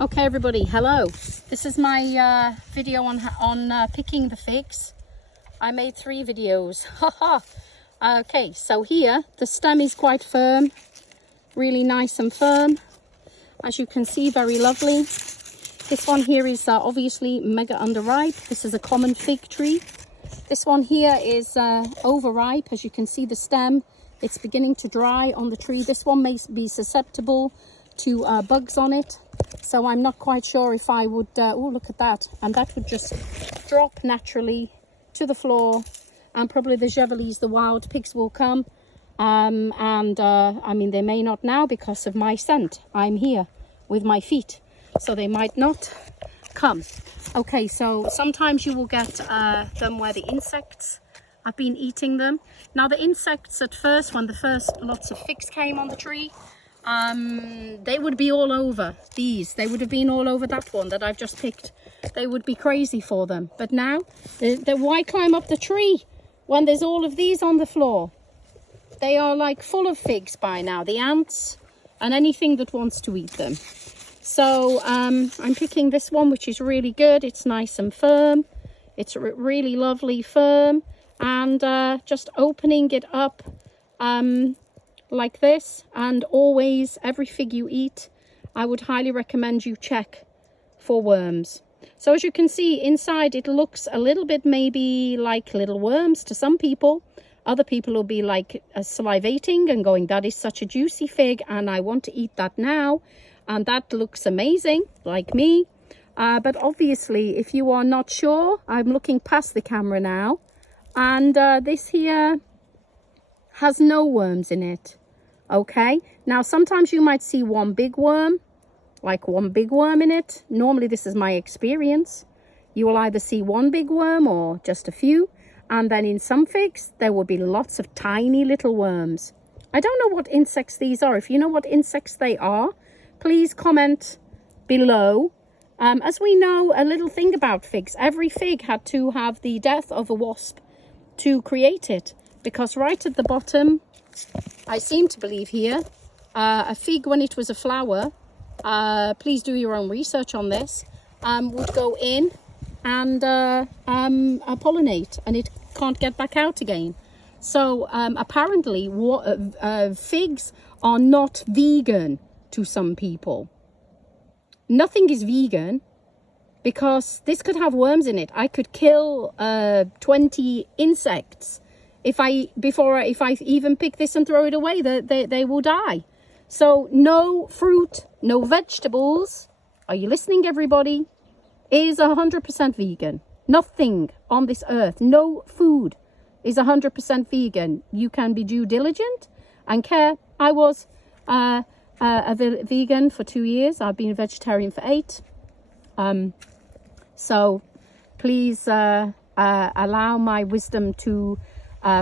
Okay everybody, hello. This is my video on picking the figs. I made 3 videos. Haha. Okay, so here the stem is quite firm, really nice and firm. As you can see, very lovely. This one here is obviously mega underripe. This is a common fig tree. This one here is overripe. As you can see, the stem, it's beginning to dry on the tree. This one may be susceptible to bugs on it, so I'm not quite sure if I would oh, look at that, and that would just drop naturally to the floor, and probably the javelis, the wild pigs, will come, I mean, they may not now because of my scent. I'm here with my feet, so they might not come. Okay, so sometimes you will get them where the insects have been eating them. Now the insects at first, when the first lots of figs came on the tree, they would be all over these. They would have been all over that one that I've just picked. They would be crazy for them. But now, why climb up the tree when there's all of these on the floor? They are like full of figs by now, the ants and anything that wants to eat them. So I'm picking this one, which is really good. It's nice and firm. It's really lovely firm, and just opening it up like this. And always, every fig you eat, I would highly recommend you check for worms. So as you can see inside, it looks a little bit maybe like little worms to some people. Other people will be like salivating and going, that is such a juicy fig and I want to eat that now, and that looks amazing, like me. But obviously, if you are not sure, I'm looking past the camera now, and this here has no worms in it. Okay, now sometimes you might see one big worm, like one big worm in it. Normally this is my experience. You will either see one big worm or just a few, and then in some figs there will be lots of tiny little worms. I don't know what insects these are. If you know what insects they are, please comment below. As we know a little thing about figs, every fig had to have the death of a wasp to create it, because right at the bottom, I seem to believe here, a fig when it was a flower, please do your own research on this, would go in and pollinate, and it can't get back out again. So apparently figs are not vegan to some people. Nothing is vegan, because this could have worms in it. I could kill 20 insects if I even pick this and throw it away. They will die. So no fruit, no vegetables, are you listening everybody, is 100% vegan. Nothing on this earth, no food is 100% vegan. You can be due diligent and care. I was a vegan for 2 years. I've been a vegetarian for 8. So please allow my wisdom to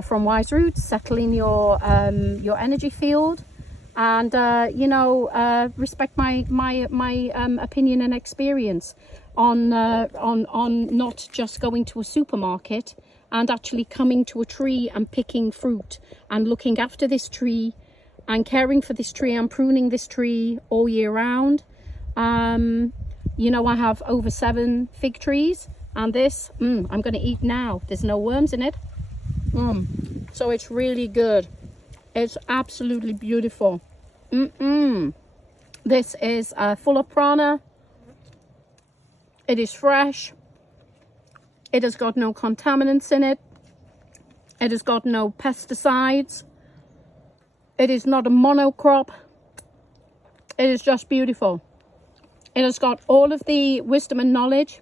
from Wise Roots settle in your energy field, and you know, respect my opinion and experience on not just going to a supermarket and actually coming to a tree and picking fruit and looking after this tree and caring for this tree and pruning this tree all year round. You know, I have over 7 fig trees, and this I'm going to eat now. There's no worms in it. So it's really good. It's absolutely beautiful. This is full of prana. It is fresh. It has got no contaminants in it. It has got no pesticides. It is not a monocrop. It is just beautiful. It has got all of the wisdom and knowledge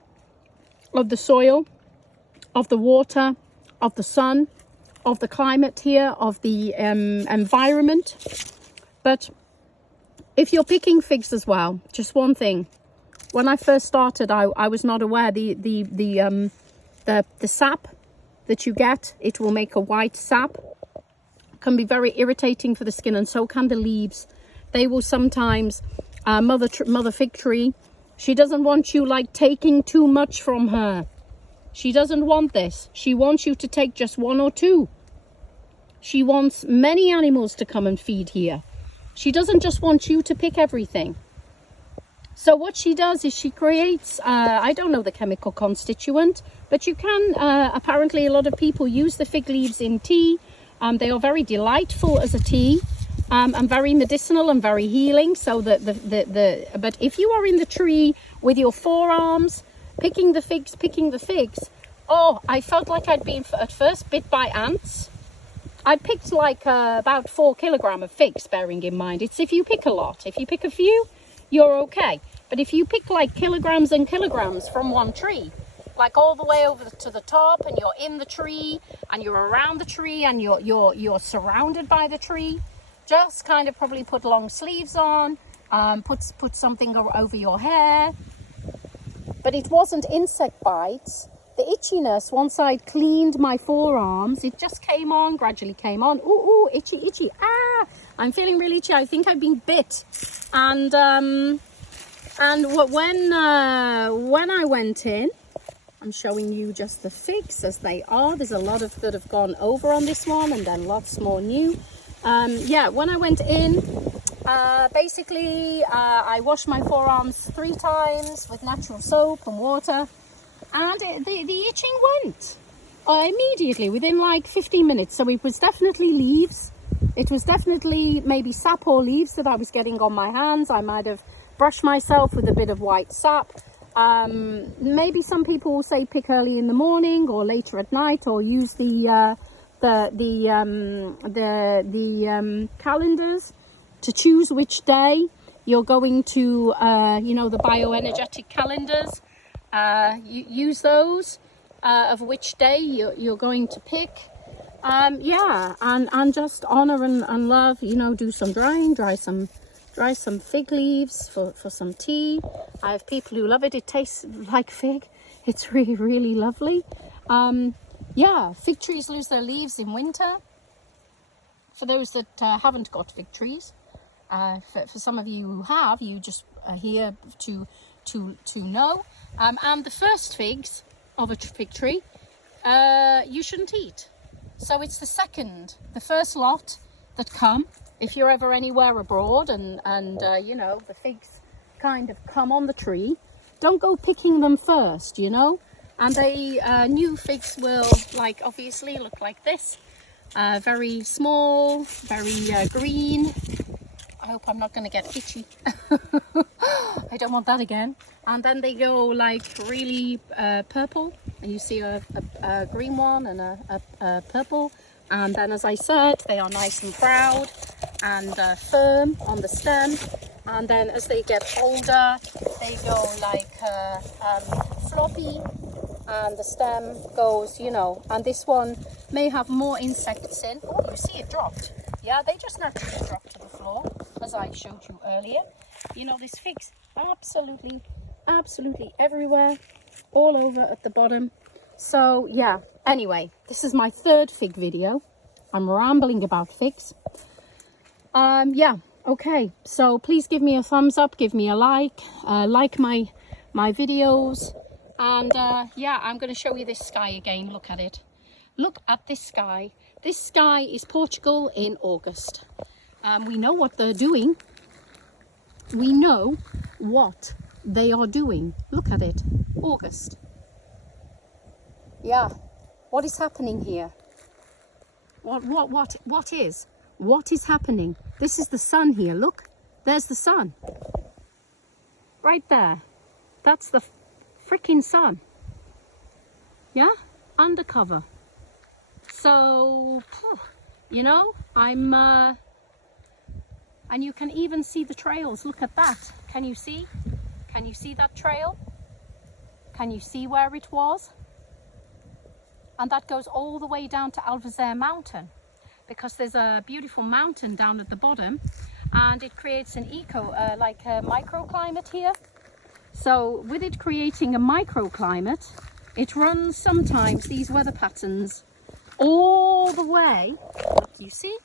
of the soil, of the water, of the sun, of the climate here, of the environment. But if you're picking figs as well, just one thing. When I first started, I was not aware the sap that you get, it will make a white sap, can be very irritating for the skin, and so can the leaves. They will sometimes, mother fig tree, she doesn't want you like taking too much from her. She doesn't want this. She wants you to take just 1 or 2. She wants many animals to come and feed here. She doesn't just want you to pick everything. So what she does is she creates, I don't know the chemical constituent, but you can, apparently a lot of people use the fig leaves in tea. They are very delightful as a tea, and very medicinal and very healing. So but if you are in the tree with your forearms, picking the figs, oh, I felt like I'd been at first bit by ants. I picked like about 4 kilograms of figs, bearing in mind, it's if you pick a lot. If you pick a few, you're okay. But if you pick like kilograms and kilograms from one tree, like all the way over to the top, and you're in the tree and you're around the tree and you're surrounded by the tree, just kind of probably put long sleeves on, put something over your hair. But it wasn't insect bites. The itchiness, once I'd cleaned my forearms, it just came on, gradually came on. Ooh, itchy, itchy. Ah, I'm feeling really itchy. I think I've been bit. And when I went in, I'm showing you just the figs as they are. There's a lot of that have gone over on this one, and then lots more new. Yeah, when I went in, basically I washed my forearms 3 times with natural soap and water. And the itching went immediately, within like 15 minutes. So it was definitely leaves. It was definitely maybe sap or leaves that I was getting on my hands. I might have brushed myself with a bit of white sap. Maybe some people will say pick early in the morning or later at night, or use the calendars to choose which day you're going to, you know, the bioenergetic calendars. Use those of which day you're going to pick. Yeah, and just honor and love, you know, do some dry some fig leaves for some tea. I have people who love it. It tastes like fig. It's really, really lovely. Yeah, fig trees lose their leaves in winter. For those that haven't got fig trees, for some of you who have, you just are here to know. And the first figs of a fig tree, you shouldn't eat. So it's the first lot that come. If you're ever anywhere abroad and you know, the figs kind of come on the tree, don't go picking them first, you know. And new figs will, like, obviously look like this. Very small, very green. I hope I'm not going to get itchy. I don't want that again. And then they go like really purple, and you see a green one and a purple. And then, as I said, they are nice and proud and firm on the stem. And then as they get older, they go like floppy, and the stem goes, you know, and this one may have more insects in. Oh, you see it dropped. Yeah, they just naturally drop to the floor, as I showed you earlier. You know, this fig's absolutely everywhere, all over at the bottom. So yeah, anyway, this is my 3rd fig video. I'm rambling about figs. Yeah, okay, so please give me a thumbs up, give me a like my videos. And yeah, I'm going to show you this sky again. Look at it. Look at this sky. This sky is Portugal in August. We know what they're doing. We know what they are doing. Look at it. August. Yeah. What is happening here? What is happening? This is the sun here. Look. There's the sun. Right there. That's the freaking sun. Yeah? Undercover. So, you know, I'm and you can even see the trails. Look at that. Can you see that trail? Can you see where it was? And that goes all the way down to Alvezer Mountain, because there's a beautiful mountain down at the bottom, and it creates an like a microclimate here. So with it creating a microclimate, it runs sometimes these weather patterns all the way. Look, you see?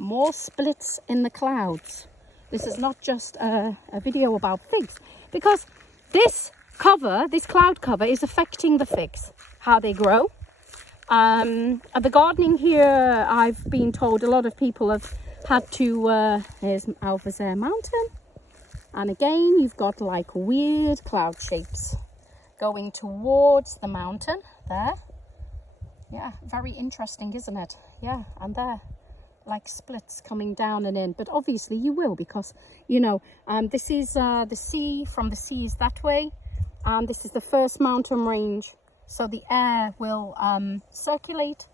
More splits in the clouds. This is not just a video about figs, because this cloud cover is affecting the figs, how they grow. At the gardening here, I've been told a lot of people have had to, here's Alvezer Mountain. And again, you've got like weird cloud shapes going towards the mountain there. Yeah, very interesting, isn't it? Yeah, and there, like splits coming down and in. But obviously you will, because, you know, this is the sea. From the sea is that way. And this is the first mountain range. So the air will circulate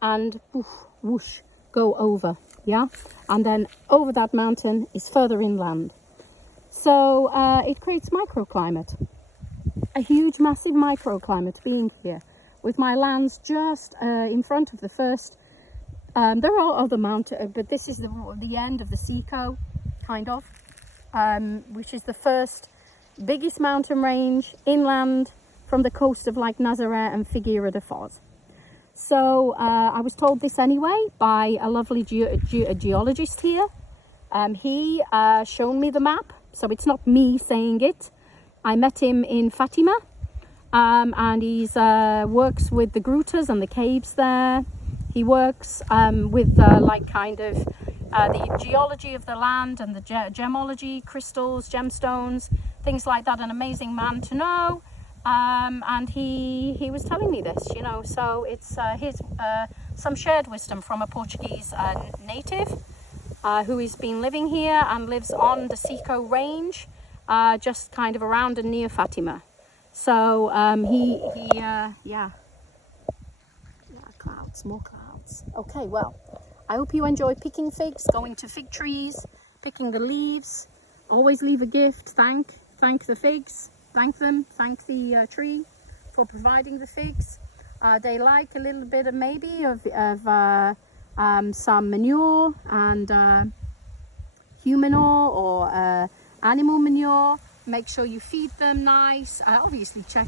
and whoosh, whoosh, go over. Yeah, and then over that mountain is further inland. So it creates microclimate. A huge, massive microclimate being here. With my lands just in front of the first, there are other mountains, but this is the end of the Seco, kind of, which is the first biggest mountain range inland from the coast of like Nazaré and Figueira de Foz. So I was told this anyway by a lovely geologist here. He shown me the map, so it's not me saying it. I met him in Fatima. And he's works with the grutas and the caves there. He works with like kind of the geology of the land and the gemology, crystals, gemstones, things like that. An amazing man to know. And he was telling me this, you know, so it's some shared wisdom from a Portuguese native who has been living here and lives on the Seco range, just kind of around and near Fatima. So yeah, clouds, more clouds. Okay, well, I hope you enjoy picking figs, going to fig trees, picking the leaves. Always leave a gift. Thank the figs, thank them, thank the tree for providing the figs. They like a little bit of maybe of some manure and human manure or animal manure. Make sure you feed them nice. Obviously check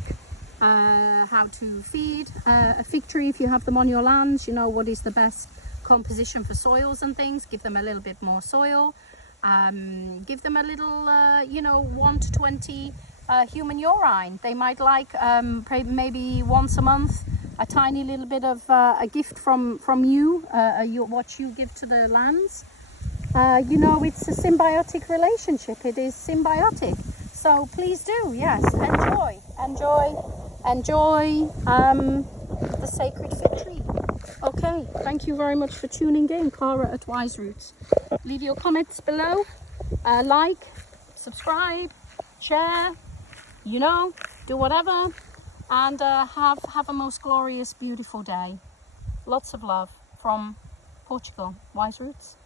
how to feed a fig tree if you have them on your lands. You know what is the best composition for soils and things. Give them a little bit more soil. Give them a little, you know, 1 to 20 human urine. They might like maybe once a month a tiny little bit of a gift from you, what you give to the lands. You know, it's a symbiotic relationship. It is symbiotic. So please do, yes, enjoy the sacred fig tree. Okay, thank you very much for tuning in. Cara at Wise Roots. Leave your comments below, like, subscribe, share, you know, do whatever, and have a most glorious, beautiful day. Lots of love from Portugal. Wise Roots.